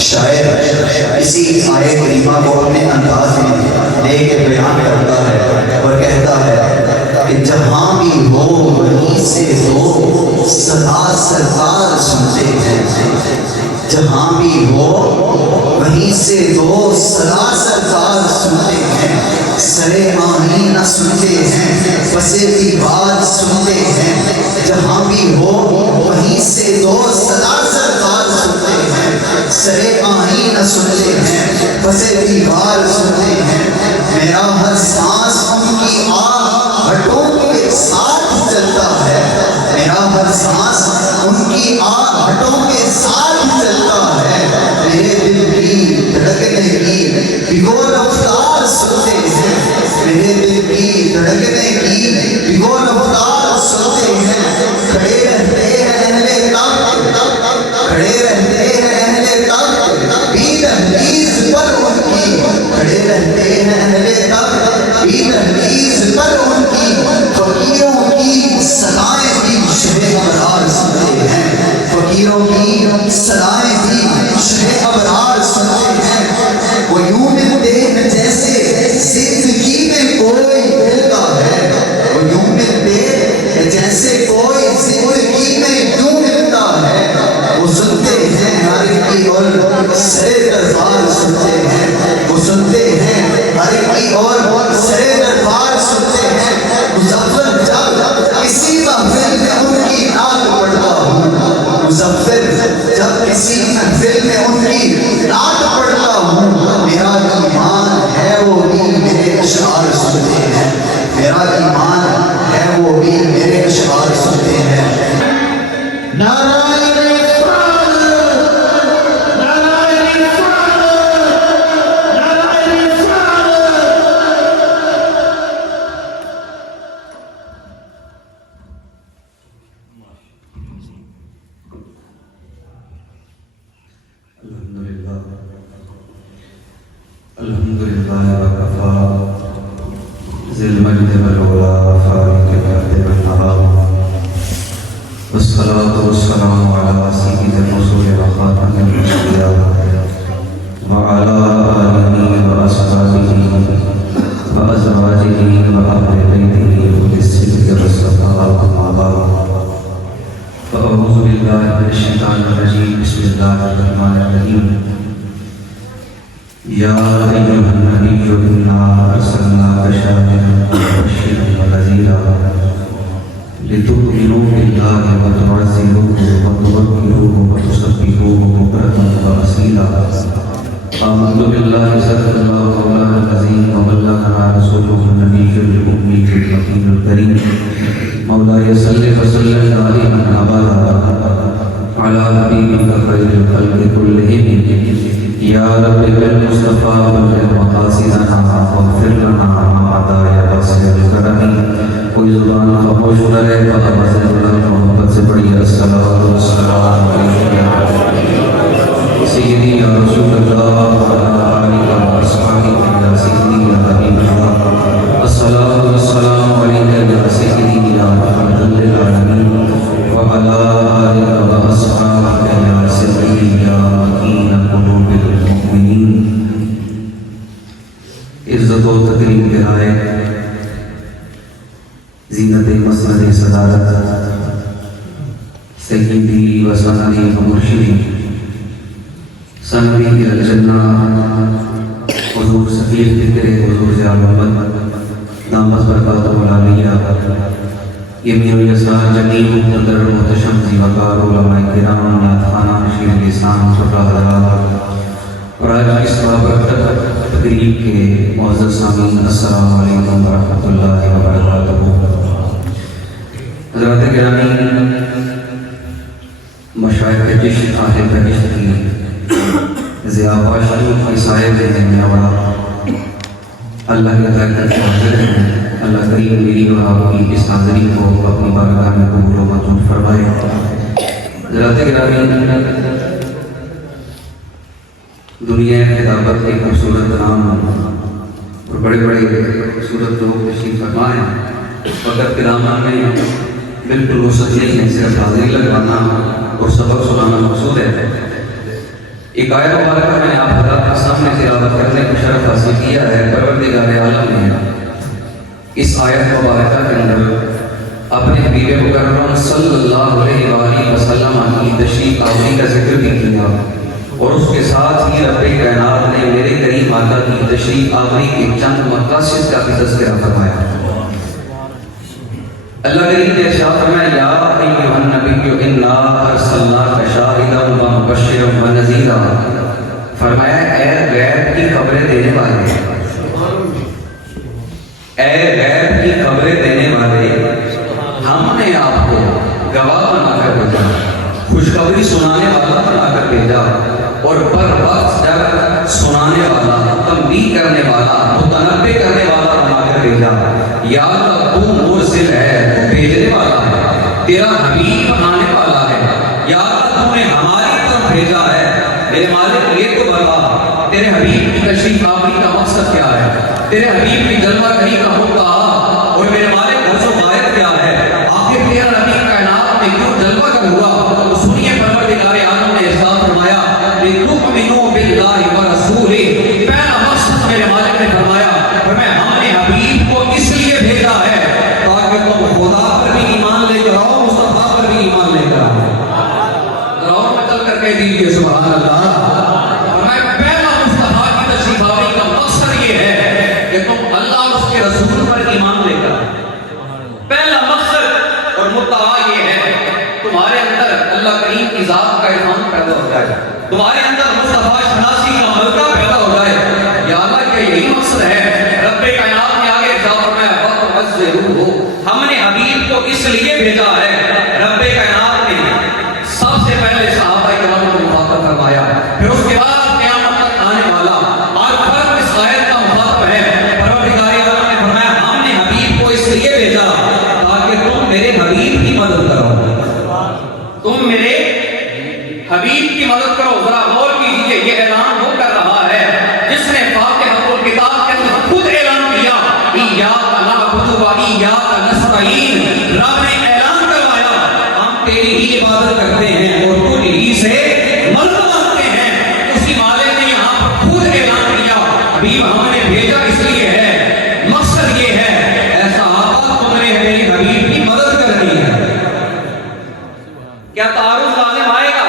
شاعر اسی آیے کریمہ کو اپنے انداز میں لے کے بیان کرتا ہے اور کہتا ہے کہ جہاں بھی ہو وہیں سے ہو صدا سرکار سنتے ہیں، جہاں بھی ہو وہیں سے ہو صدا سرکار سنتے ہیں، سرے آہی نہ سنتے ہیں پسے دیوار سنتے ہیں، جہاں بھی ہو وہیں سے ہو صدا سرکار سنتے ہیں، سرے آہی نہ سنتے ہیں پسے دیوار سنتے ہیں، میرا ہر سانس ان کی آہ ہٹوں کے ساتھ چلتا ہے، میرا ہر سانس ان کی آہ ہٹوں کے ساتھ چلتا ہے، میرے دل کی دھڑکنے کی بھگو رفتار سنتے ہیں، میرے دل کی دھڑکنے کی بھگو رفتار سنتے ہیں، کھڑے رہتے ہیں اہل تخت، کھڑے رہتے ہیں اہل تخت بی دہلیز پر ان کی، کھڑے رہتے ہیں اہل تخت بی دہلیز پر ان کی، فقیروں کی صدائیں بھی شہ ابرار سنتے ہیں، فقیروں کی صدائیں بھی شہ ابرار سنتے ہیں، وہ یوں ملتے ہیں جیسے زندگی میں کوئی ملتا ہے، وہ یوں ملتے ہیں جیسے کوئی زندگی میں یوں ملتا ہے، وہ سنتے ہیں ہر کی اور سرے دربار سنتے ہیں، وہ سنتے ہیں ہر کی اور سرے دربار سنتے ہیں، مظفر جب کسی محفل میں ان کی نعت پڑھتا ہوں، مظفر جب کسی محفل میں ان کی نعت پڑھتا ہوں، میرا ایمان ہے وہ بھی میرے اشعار سنتے ہیں، میرا ایمان ہے وہ بھی میرے اشعار سنتے ہیں۔ الحمدللہ وکفا ذی المجد والعلا فارق الارض والنہا والصلاة والسلام علی سید الرسول وخاتم الانبیاء وعلی آلہ واصحابہ وازواجہ واہل بیتہ اولی الصدق والصفاء اما بعد فاعوذ باللہ من الشیطان الرجیم بسم اللہ الرحمن الرحیم یا ایھا النبی انا ارسلناک شاہدا ومبشرا ونذیرا لتؤمنوا باللہ وتعزروہ وتوقروہ وتسبحوہ بکرۃ واصیلا آمنت باللہ صدق اللہ مولانا العظیم وبلغنا رسولہ النبی الامی المکین الکریم مولاي صل وسلم دائما ابدا على حبيبك خير الخلق كلهم يا رب بالمصطفى بلغ مقاصدنا واغفر لنا ما عدا يا واسع الكرم کوئی زبان خاموش نہ رہے فقط اللہ محبت سے پڑھی الصلاۃ والسلام علیک یا سیدی یا رسول اللہ وعلی آلہ واصحابہ یا سیدی یا حبیب اللہ الصلاۃ والسلام علیک یا سیدی یا رحمۃ للعالمین وعلی آلہ واصحابہ یا سیدی یا مکین قلوب المؤمنین۔ عزت و تکریم کے لائق زینت مسند صدارت سیدی و سندی و مرشدی سندی الجنہ حضور سفیر فکر حضور ضیاء محمد دامت برکاتہ العالیہ یمین و یسار جمیع مقتدر محتشم زیوکار علماء کرام نعت خوانان شیر لسان چھوٹا حضرات اور آج اس بابرکت تقریب کے معزز سامعین السلام علیکم ورحمۃ اللہ وبرکاتہ۔ حضرات گرامی، مشائخ جشن آہل بہشت کی ضیاء باشی کی سائے میں میاں اللہ کے تعلق سے حاضر ہیں، اللہ کریم میری اور آپ کی اس حاضری کو اپنی بارگاہ میں قبول و منظور فرمائے۔ حضرات گرامی، دنیا خطابت ایک خوبصورت نام اور بڑے بڑے خوبصورت لوگ تشریف فرما ہیں، فقط کلام میں بالکل وہ سچ نہیں ہے، صرف حاضری لگوانا اور سبق سنانا مقصود ہے، ایک آیت مبارکہ میں نے آپ حضرات کے سامنے تلاوت کرنے کا شرف حاصل کیا ہے۔ پروردگار عالم نے اس آیت مبارکہ کے اندر اپنے حبیب مکرم صلی اللہ علیہ وآلہ وسلم کی تشریف آوری کا ذکر بھی کیا، اور اس کے ساتھ ہی رب کائنات نے میرے کریم آقا کی تشریف آوری کے چند مقاصد کا بھی تذکرہ فرمایا۔ اللہ کریم نے ارشاد فرمایا، یا ایھا النبی انا ارسلناک شاہدا و مبشرا و نذیرا، فرمایا اے غیب کی خبریں دینے والے، اے غیب کی خبریں دینے والے، ہم نے آپ کو گواہ بنا کر بھیجا، خوشخبری سنانے والا بنا کر بھیجا، اور بر وقت ڈر سنانے والا، تنبیہ کرنے والا، متنبہ کرنے والا بنا کر بھیجا۔ یا اللہ تو مرسل ہے، تو بھیجنے والا ہے، تیرا حبیب آنے والا ہے، یا اللہ تو نے ہماری طرف بھیجا ہے۔ میرے مالک یہ تو بتا، تیرے حبیب کی تشریف آوری کا مقصد کیا ہے، تیرے حبیب کی جلوہ گری کا ہوتا، اور میرے مالک غرض و غایت کیا ہے، آخر تیرا نبی کائنات میں کیوں جلوہ گر ہوا؟ تو سنیے پروردگار عالم نے ارشاد فرمایا، لِتُؤْمِنُوا بِاللَّهِ وَرَسُولِهِ، پہلا مقصد میرے مالک نے فرمایا، ہم نے حبیب کو اس لیے بھیجا ہے تاکہ تم خدا پر بھی ایمان لے کر آؤ، مصطفیٰ پر بھی ایمان لے کر آؤ۔ اور میں چل کر کہہ دیجیے سبحان اللہ۔ پہلا مصطفیٰ کی تشریف آوری کا مقصد یہ ہے کہ تم اللہ اور اس کے رسول پر ایمان لے کر آؤ۔ پہلا مقصد اور مدعا یہ ہے تمہارے اندر اللہ کریم کی ذات کا ایمان پیدا ہو جائے، تمہارے اندر مصطفیٰ شناسی کا ملکہ پیدا ہو جائے۔ یا اللہ کا یہی مقصد ہے۔ رب کائنات نے آگے ارشاد فرمایا، ہم نے حبیب کو اس لیے بھیجا ہے۔ رب کائنات نے سب سے پہلے صحابہ کرام کو مخاطب فرمایا، پھر اس کے بعد قیامت تک آنے والا اور فرق اس آیت کا مخاطب ہے۔ پروردگار عالم نے فرمایا، ہم نے حبیب کو اس لیے بھیجا تاکہ تم میرے حبیب کی مدد کرو، تم میرے حبیب کی مدد کرو۔ ذرا غور کیجیے، یہ اعلان وہ کر رہا ہے جس نے فاتحۃ الکتاب کے اندر خود اعلان کیا، ایاک نعبد و ایاک نستعین۔ رب نے اعلان کروایا، ہم تیری ہی عبادت کرتے ہیں اور تجھ ہی سے مدد مانگتے ہیں۔ اسی مالک نے یہاں پر خود اعلان کیا، حبیب ہم نے بھیجا اس لیے ہے، مقصد یہ ہے ایسا آقا تم نے میری حبیب کی مدد کرنی ہے۔ کیا تعارض لازم آئے گا؟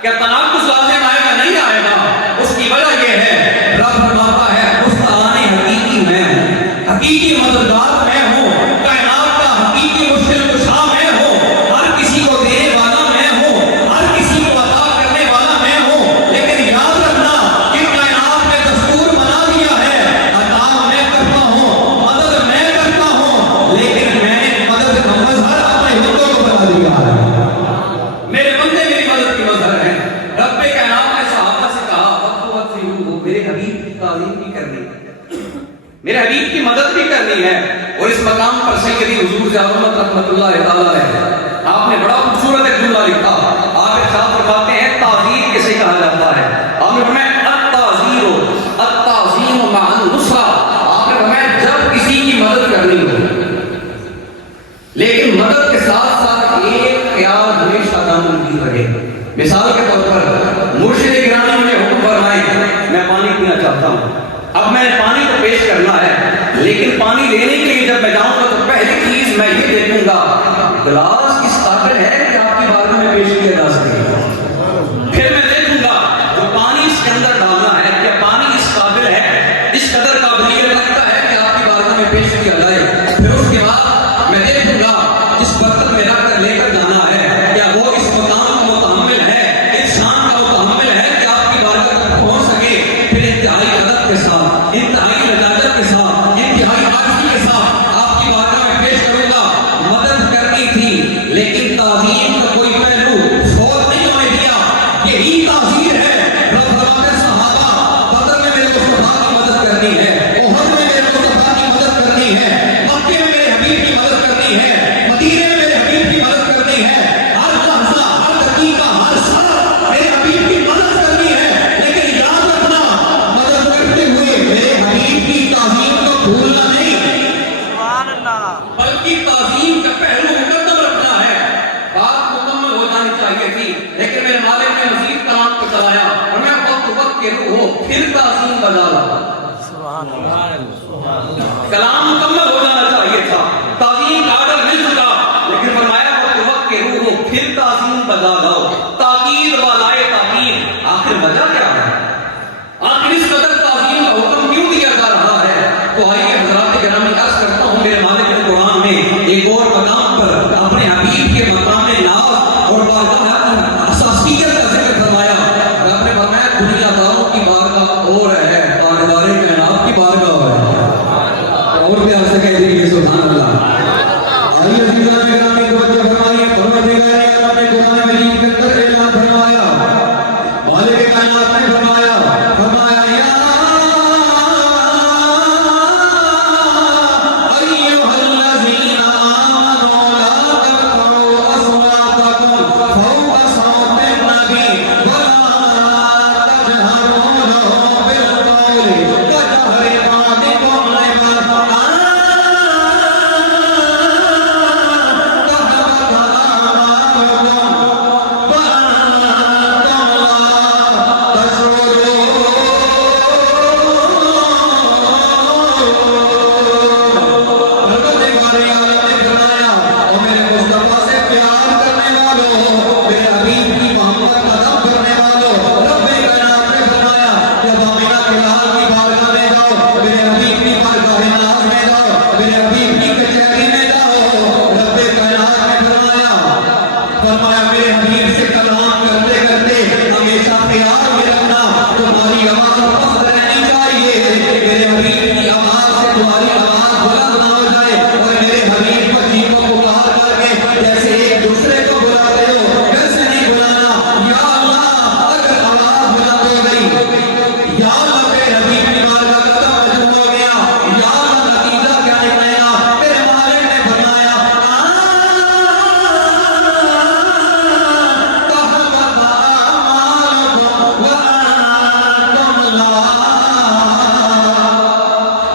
کیا تناقض لازم آئے گا؟ نہیں آئے گا۔ اس کی وجہ یہ ہے رب فرماتا ہے مستعان حقیقی میں ہوں، حقیقی مددگار میں ہوں، کائنات کا حقیقی مشکل کشا میں ہوں، ہر کسی کو دینے والا میں ہوں، ہر کسی کو عطا کرنے والا میں ہوں۔ لیکن یاد رکھنا کہ کائنات میں دستور بنا دیا ہے، عطا میں کرتا ہوں، مدد میں کرتا ہوں، لیکن میں نے مدد کا مظہر اپنے بندوں کو بنا دیا ہے۔ میرے بندے میری مدد کی مظہر ہیں۔ رب کائنات نے صحابہ سے کہا، میرے حبیب کی تعظیم بھی کرنی ہے، میرے حبیب کی مدد بھی کرنی ہے۔ اور اس مقام پر سیدی حضور زیادت رحمۃ اللہ تعالی علیہ آپ نے بڑا خوبصورت ایک جملہ لکھا۔ آپ ارشاد فرماتے ہیں تعظیم کسے کہا جاتا ہے؟ آپ نے فرمایا التعظیم مع النصرہ۔ آپ نے فرمایا جب کسی کی مدد کرنی ہو، لیکن مدد کے ساتھ ساتھ ایک خیال ہمیشہ دامن رہے۔ مثال کے طور پر مرشد گرامی مجھے حکم فرمائے، میں پانی پینا چاہتا ہوں، اب میں نے پانی کو پیش کرنا ہے، لیکن پانی لینے کے لیے جب میں جاؤں گا تو پہلی چیز میں یہ دیکھوں گا گلاس اس قابل ہے کہ آپ کی بارگاہ میں پیش کیا جا سکے۔ پھر میں دیکھوں گا جو پانی اس کے اندر ڈالنا ہے کہ پانی اس قابل ہے، اس قدر قابلیت رکھتا ہے کہ آپ کی بارگاہ میں پیش کیا جائے۔ پھر اس کے بعد میں دیکھوں گا جس برتن میں رکھ کر لے کر جانا ہے کیا وہ اس مقام کا متحمل ہے، اس شان کا متحمل ہے کہ آپ کی بارگاہ تک پہنچ سکے۔ پھر انتہائی ادب کے ساتھ، انتہائی لجاجت کے ساتھ، انتہائی عاجزی کے ساتھ آپ کی بارگاہ میں پیش کروں گا۔ مدد کرنی تھی لیکن تعظیم کا کوئی پہلو فوت نہیں ہونا وقت کے روح ہو پھر تعظیم بجا لاؤ. کلام مکمل ہو جانا چاہیے تھا, تعظیم کا آرڈر مل چکا, لیکن فرمایا وقت کے روح ہو پھر تعظیم بجا لاؤ. تاکید بالائے تاکید, آخر وجہ کیا ہے؟ آخر اس قدر تعظیم کا حکم کیوں دیا جا رہا ہے؟ تو آئیے حضرات گرامی عرض کرتا ہوں, میرے مالک نے قرآن میں ایک اور مقام پر اپنے حبیب کے مقام ناز اور بارگاہ اساسیت کا ذکر فرمایا. آپ نے فرمایا دنیا داروں کی بارگاہ اور ہے, تاجدار کائنات کی بارگاہ ہے. اور پیار سے کہہ دیجیے سبحان اللہ. آئیے عزیزان گرامی توجہ فرمائیے, پروردگار عالم نے قرآن مجید کے اندر اعلان فرمایا, مالک کائنات نے فرمایا یا ایھا الذین آمنوا لا ترفعوا اصواتکم فوق صوت النبی ولا تجهروا له بالقول كجهر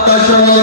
بعضکم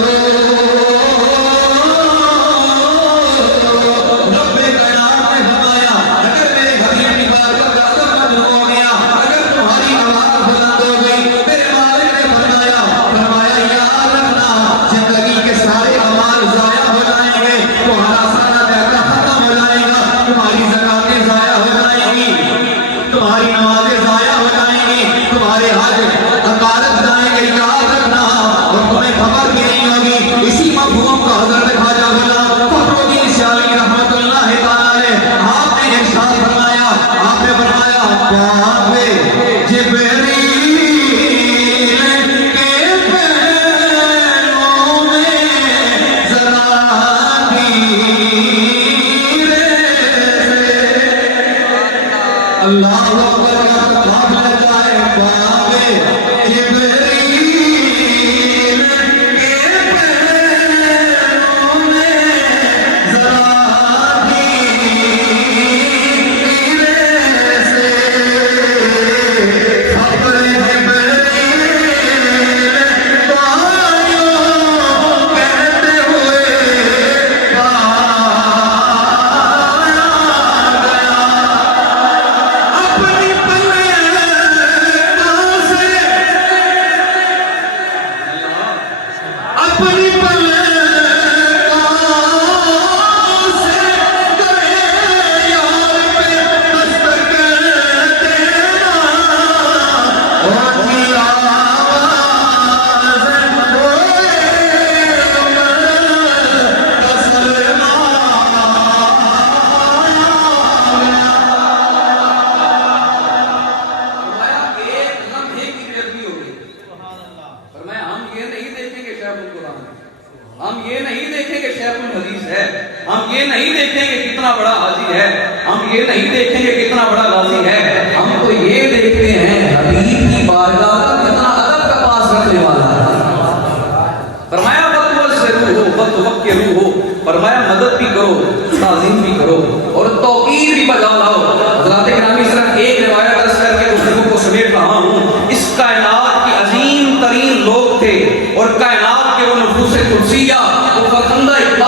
لبعض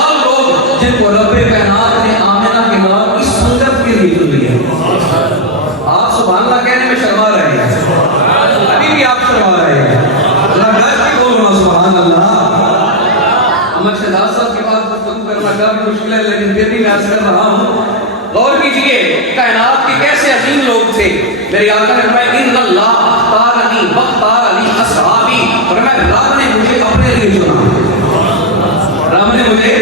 آپ سبحان اللہ کہنے میں شرما رہے ہیں. ابھی بھی آپ کروا رہے ہیں. اللہ گاج کی بولنا سبحان اللہ. احمد شہزاد صاحب کے پاس گفتگو کرنا کافی مشکل ہے لیکن پھر بھی میں عرض کر رہا ہوں. غور کیجئے کائنات کے کیسے عظیم لوگ تھے. میرے آقا نے فرمایا ان اللہ اختارنی واختار لی اصحابی. فرمایا رب نے مجھے اپنے لیے چنا. رب نے مجھے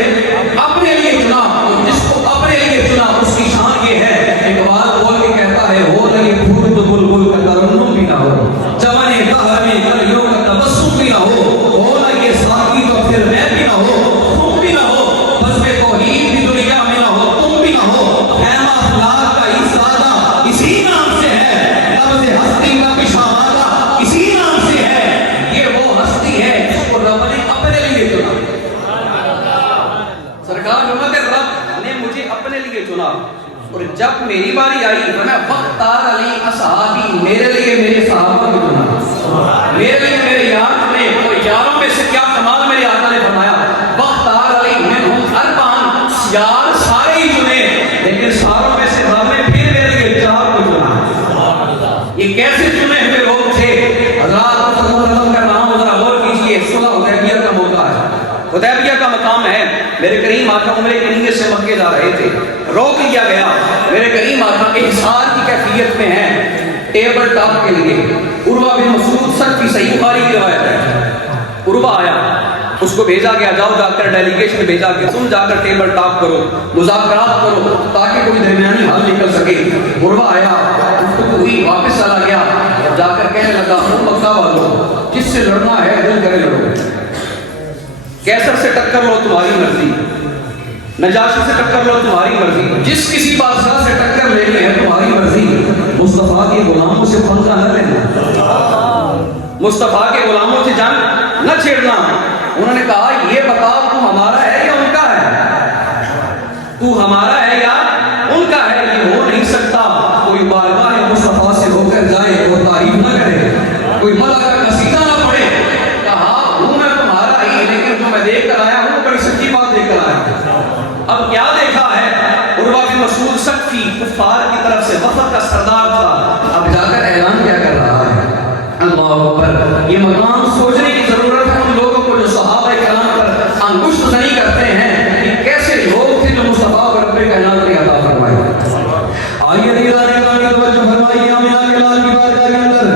اپنے لیے چنا. جس کو اپنے لیے چنا اس کی شان یہ ہے. اقبال بول کے کہتا ہے ہو لگے پھول تو بلبل کا ترنم بھی نہ ہو. جوانے دہر میں کلیوں کا تبسم بھی نہ ہو لگے ساقی تو پھر میں بھی نہ ہو. تم بھی نہ ہو بزم توحید بھی دنیا میں نہ ہو. تم بھی نہ ہو خیمہ افلاک کا ایستادہ اسی نام سے ہے. لفظ ہستی کا پیشاوادہ اسی نام سے ہے. یہ وہ ہستی ہے جس کو رب نے اپنے لیے چنا. سرکار فرماتے رب نے مجھے اپنے لیے چنا. اور جب میری باری آئی میں وختار علی اصحابی میرے لیے میرے صحابہ کو چنا. میرے لیے میرے یار چنے. اور یاروں میں سے کیا کمال میرے آقا نے فرمایا وختار علی منہم اربعا. یار سارے ہی چنے لیکن ساروں میں سے رب نے پھر میرے لیے 4 کو چنا. یہ کیسے چنے ہوئے لوگ تھے؟ حضرات ختم کر رہا ہوں ذرا غور کیجیے. صلح حدیبیہ کا موقع ہے. حدیبیہ کا مقام ہے. میرے کریم آقا عمرے کے نیت سے مکے جا رہے تھے. روک لیا گیا. میرے کریم آقا احسار کی کیفیت میں ہیں ٹیبل ٹاپ کے لیے. عروہ بن مسعود سچی صحیح بخاری کی روایت ہے. عروہ آیا اس کو بھیجا گیا جاؤ جا کر ڈیلیگیشن بھیجا کہ تم جا کر ٹیبل ٹاپ کرو مذاکرات کرو تاکہ کوئی درمیانی حل نکل سکے. عروہ آیا اس کو ہوئی واپس چلا گیا. جا کر کہنے لگا مکہ والوں جس سے لڑنا ہے دل کرے لڑو. کیسر سے ٹکر لو تمہاری مرضی. نجاشی سے ٹکر لو تمہاری مرضی. جس کسی بادشاہ سے ٹکر لینی ہے تمہاری مرضی. مصطفیٰ کے غلاموں سے پنگا نہ لینا. مصطفیٰ کے غلاموں سے جنگ نہ چھیڑنا. انہوں نے کہا یہ بتا تو ہمارا ہے یا ان کا ہے؟ تو ہمارا ہے یا ان کا ہے؟ یہ ہو نہیں سکتا. کوئی بارگاہ مصطفیٰ سے ہو کر جائے اور تعریف نہ کرے. کوئی ملا کا قصیدہ نہ پڑھے. کہا ہوں میں تمہارا ہی لیکن جو میں دیکھ کر آیا ہوں بڑی سچی بات دیکھ کر آیا. اب کیا دیکھا ہے؟ عروہ بن مسعود سقفی کفار کی طرف سے وفد کا سردار تھا. اب جا کر اعلان کیا کر رہا ہے؟ اللہ اکبر. یہ مقام سوچنے کی ضرورت ہے ان لوگوں کو جو صحابہ کرام پر انگشت زنی کرتے ہیں کہ کیسے لوگ تھے جو مصطفیٰ کو رب کائنات نے عطا فرمائے. آئیے دیدار کی توجہ فرمائیے. آمینہ کے لال کی بارگاہ کے اندر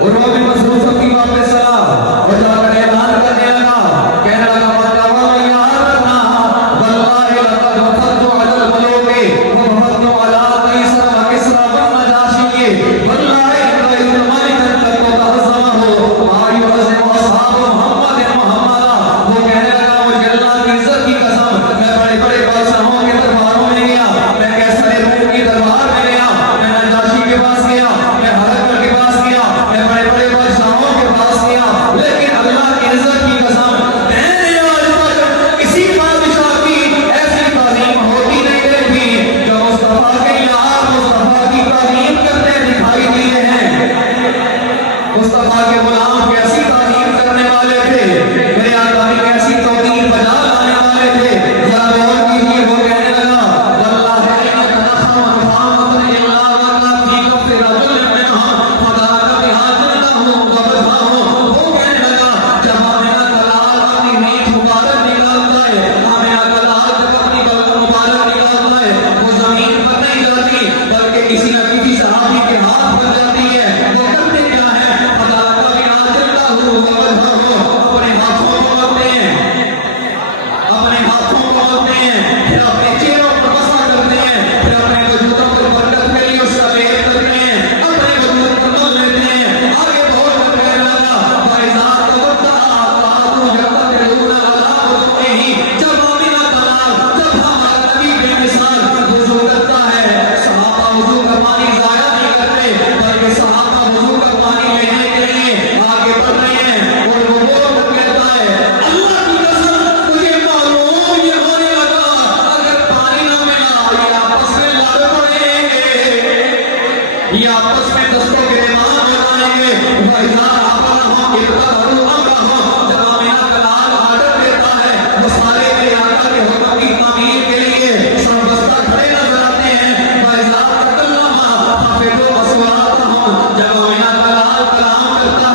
عروہ بن مسعود سقفی واپس چلا اور جا کر اعلان کرنے لگا. کہنے لگا جب وہ کلام کرتا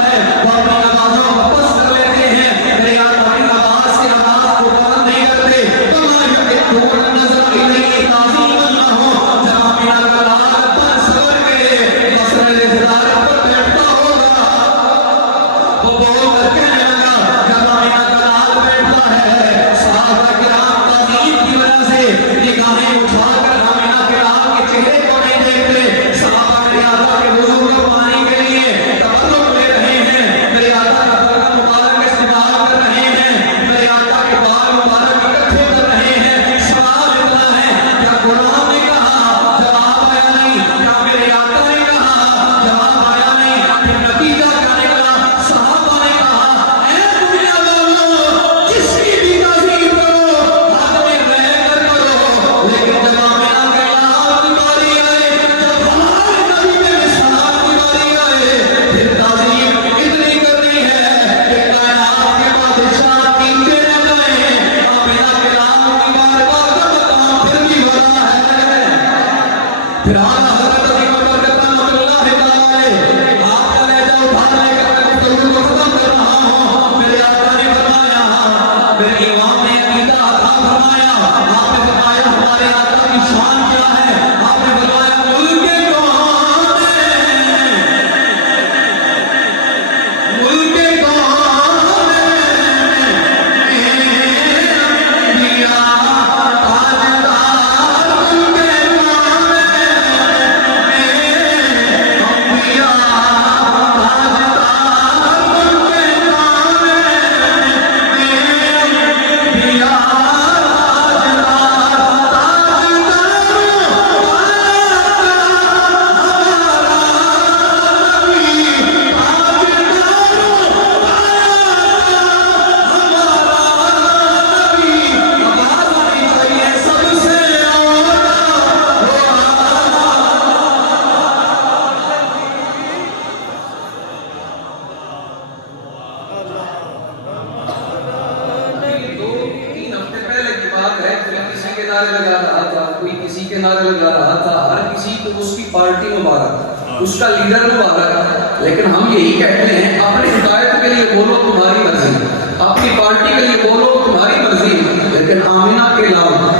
اس کا لیڈر مبارک، لیکن ہم یہی کہتے ہیں اپنی ہدایت کے لیے بولو تمہاری مرضی، اپنی پارٹی کے لیے بولو تمہاری مرضی، لیکن آمینہ کے علاوہ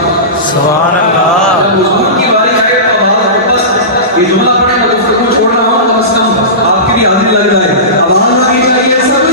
سبحان اللہ. جب حضور کی باری آئے تو آواز آئے، بس یہ جملہ پڑھے میں گفتگو چھوڑ رہا ہوں، کم از کم آپ کی بھی حاضری لگ جائے. آواز آئی چاہیے سب